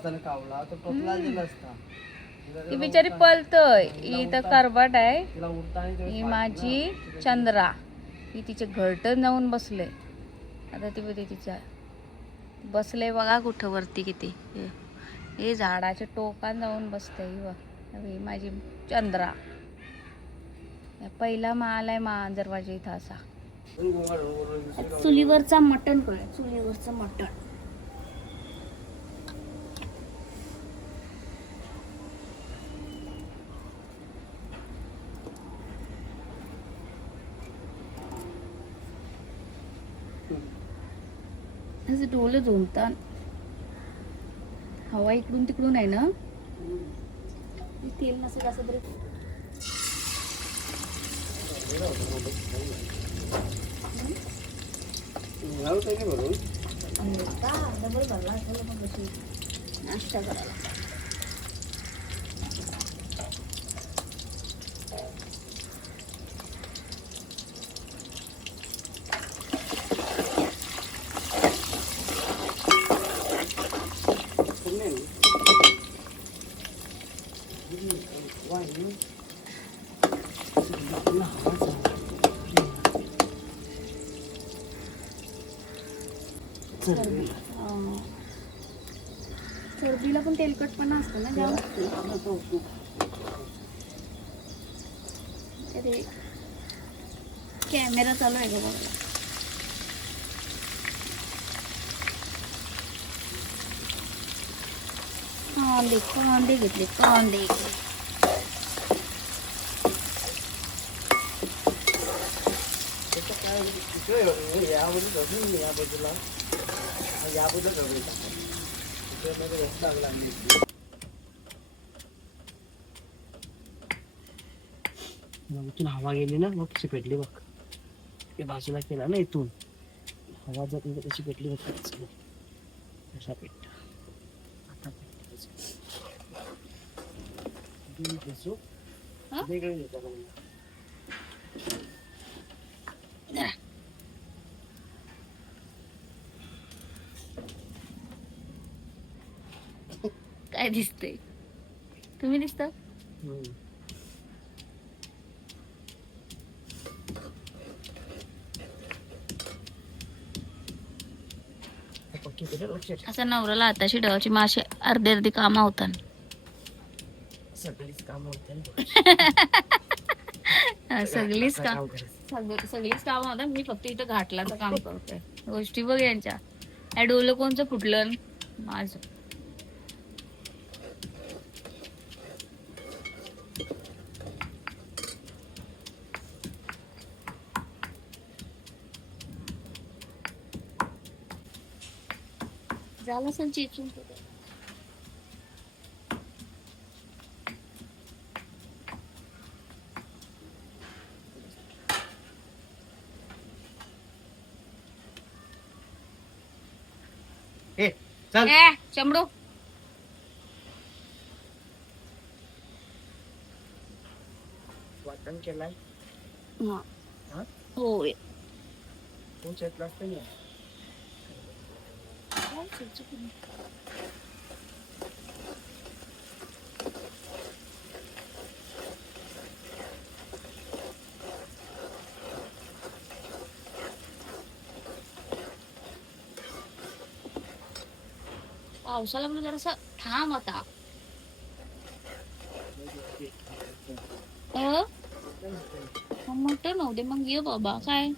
असता ना कावला तर टोपला दिला असता. ती बिचारी पळतय. ही तर करबाट आहे. तिला उठता आणि ही माझी चंद्रा. ही तिचे घरट जाऊन बसले. आता ती बघते तिच्या बसले बघा कुठं वरती किती. हे झाडाच्या टोकान जाऊन बसते. ही बघ ही माझी चंद्रा. पहिला माल आहे मांजरवाजी इथं असा. चुलीवरचा मटण काय चुलीवरचं मटण. डोले झोमतात. हवा इकडून तिकडून आहे ना. तेल नसेल असं तरी नाश्ता करायला. चरबीला पण तेलकटपणा असतो ना जास्त. अरे कॅमेरा चालू आहे का बघा. कांदे घेतले कांदे. इथून हवा गेली ना मग कशी पेटली बघ. ते बाजूला केला ना इथून हवा जर कशी पेटली बघ. अशा पेट आता काय दिसतंय तुम्ही दिसता. असं नवऱ्याला आताशी डवाची मासे अर्धी कामा होतात. सगळीच काम होते सगळीच काम होतात. मी फक्त इथं घाटलाचं काम करतोय. गोष्टी बघ यांच्या. या डोलं कोणचं फुटलं माझं. झालं असेल चेचून. चमडू वाटण केलाय. होय पावसाला म्हणजे जरासं थांब आता. मोठं नव्हते मग ये बाबा काय.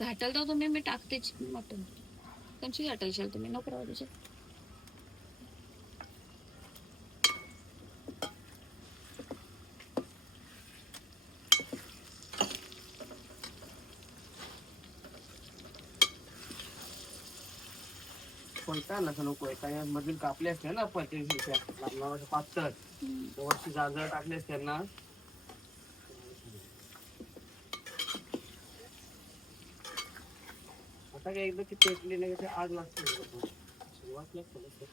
घाटाल तर तुम्ही मी टाकतेच मटण. कशी घाटायची तुम्ही नको राहू त्याच्यात. कोयता नका नको कोयता मधील कापले असते ना पातळ वरची जाजळ टाकले असते ना. आता काय एकदा ती पेटली नाही आग लागते सुरुवात लागते.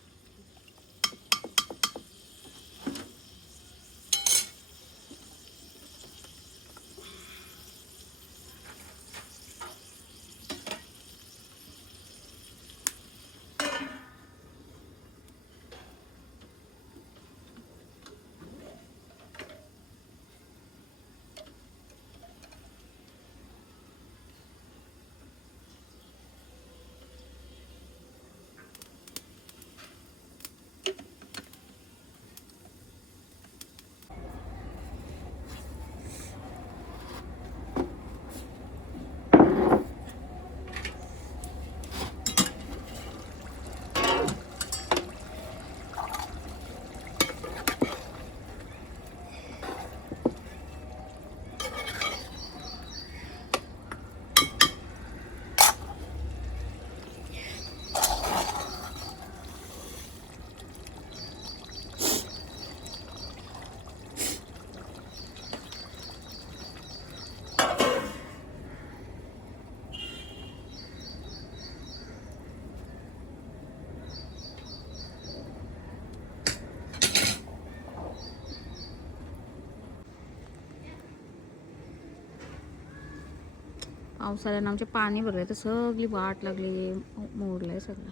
पावसाळ्यानं आमचे पाणी भरलंय तर सगळी वाट लागली, मोडलंय सगळं.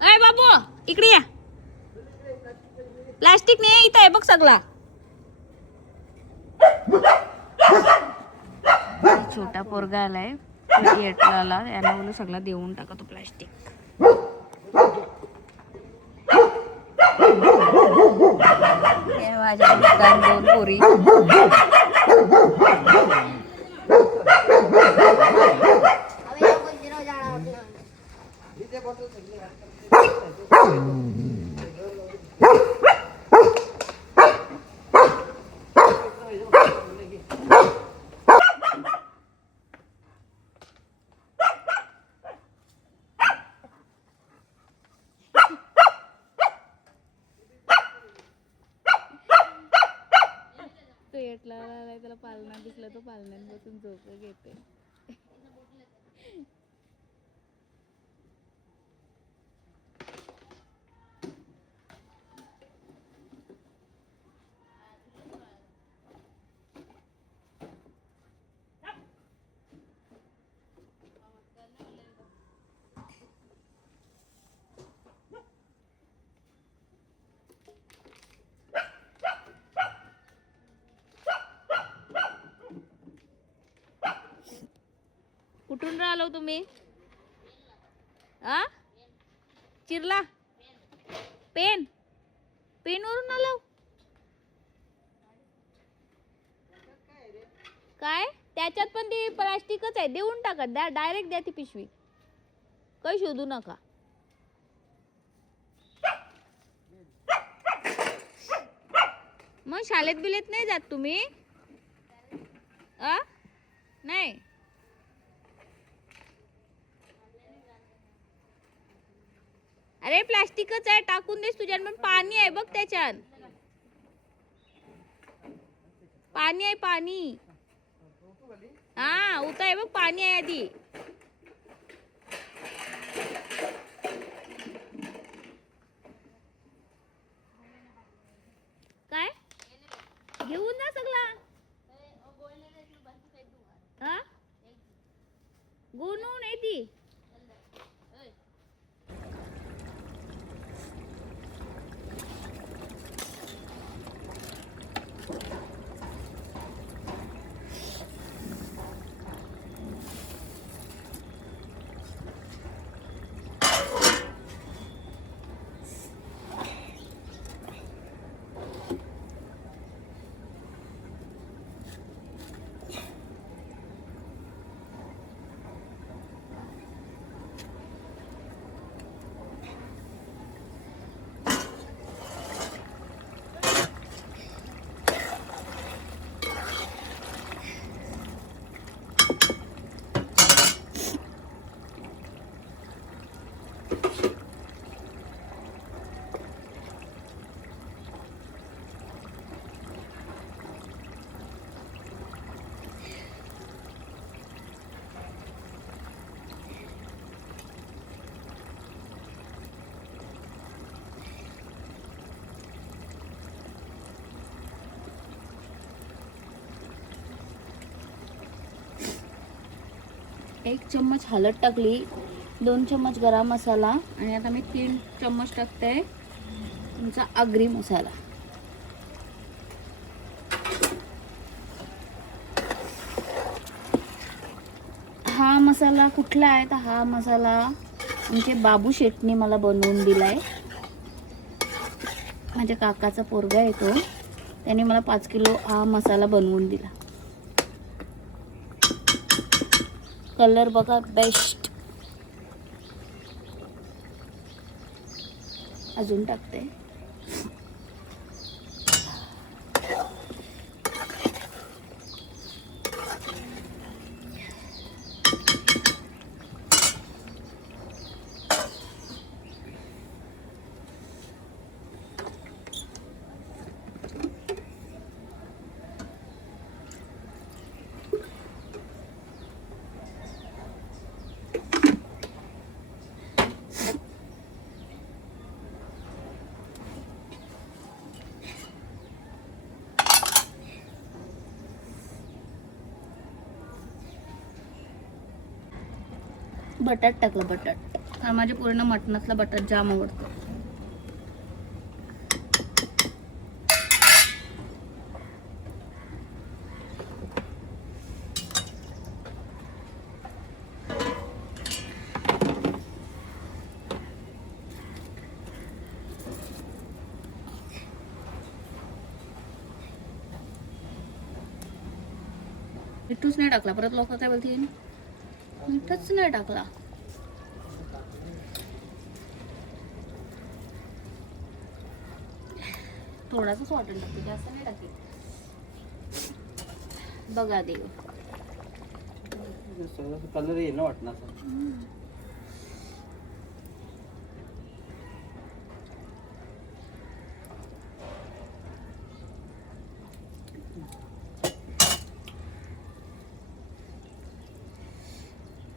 अय बाबू इकडे या, प्लास्टिक नाही इथं आहे बघ सगळा. छोटा पोरगा आलाय येटला, याला बोलू सगळा देऊन टाका तो प्लास्टिक. हे माझ्या मित्रांन 2 पोरी. तो येटला आलाय, त्याला पालना दिसला तो पालण्यात बसून झोप घेते. कुठून राहिलो तुम्ही? आ चिरला पेन, पेनवरून आलो काय? त्याच्यात पण ती प्लास्टिकच आहे, देऊन टाका, द्या डायरेक्ट द्या ती पिशवी, काही शोधू नका. मग शाळेत बिलेत नाही जात तुम्ही? नाही. अरे प्लास्टिकच आहे, टाकून देस तुझ्यात, पण पाणी आहे बघ त्याच्यात, पाणी आहे पाणी. हा उता आहे बघ, पाणी आहे आधी. काय घेऊन जा सगळा. हा गोनून येती. एक चम्मच हळद टाकली, 2 चम्मच गरम मसाला, आणि आता मी 3 चम्मच टाकते तुमचा आगरी मसाला. हा मसाला कुठला आहे तर हा मसाला आमचे बाबू शेटने मला बनवून दिलाय. माझ्या काकाचा पोरगा आहे तो, त्याने मला 5 किलो हा मसाला बनवून दिला. कलर बघा बेस्ट. अजून टाकते. बटाट टाकलं, बटाट. हा माझे पूर्ण मटणातला बटाट जाम आवडतो. मिठूच नाही टाकला. परत लोक काय बोलते, मिठच नाही टाकला. थोडासाच वाटण टाकते, जास्त नाही टाकते. बघा देव, कलर येईल ना वाटणार.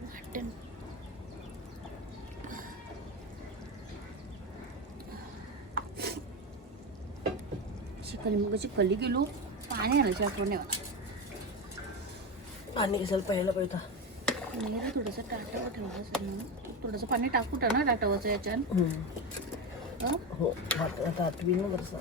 वाटण चिकन मुगाची कली गेलो. पाणी आणायची आठवण नाही होत. पाणी कशाला प्यायला पाहिजे. थोडंसं टाटावं ठेवलं असेल ना. थोडंसं पाणी टाकू ना टाटावचं याच्यात. हो, आता आठवी ना बरं.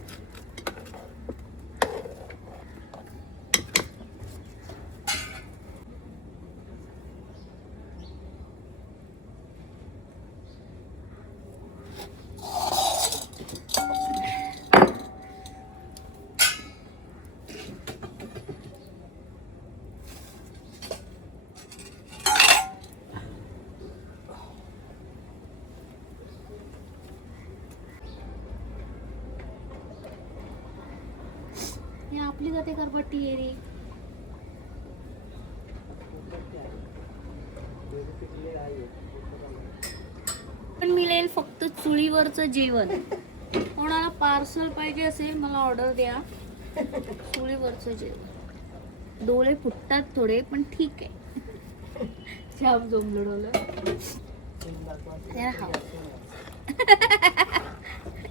आपली जाते करपट्टी आहे रे. पण मिळेल फक्त चुलीवरचं जेवण. कोणाला पार्सल पाहिजे असेल मला ऑर्डर द्या. चुलीवरचं जेवण. डोळे फुटतात थोडे पण ठीक आहे. छाप जमलं.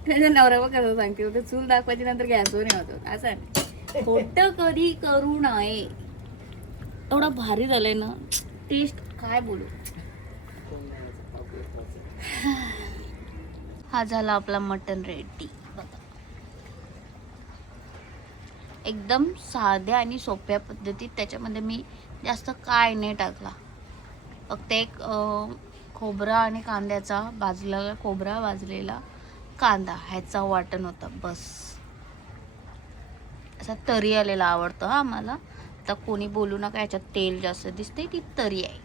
त्याचा नवरा बघ कसं सांगते होतं, चूल दाखवायची नंतर गॅसवर नाही होत. असं खोटं कधी करू नये. एवढं भारी झालंय ना टेस्ट, काय बोलू. हा झाला आपला मटन रेडी. एकदम साध्या आणि सोप्या पद्धतीत. त्याच्यामध्ये मी जास्त काय नाही टाकला. फक्त एक खोबरा आणि कांद्याचा भाजलेला खोबरा, भाजलेला कांदा ह्याचा वाटण होता बस. असा तरी आलेला आवडतो हा आम्हाला. तर कोणी बोलू नका याच्यात तेल जास्त दिसते, ती तरी आहे.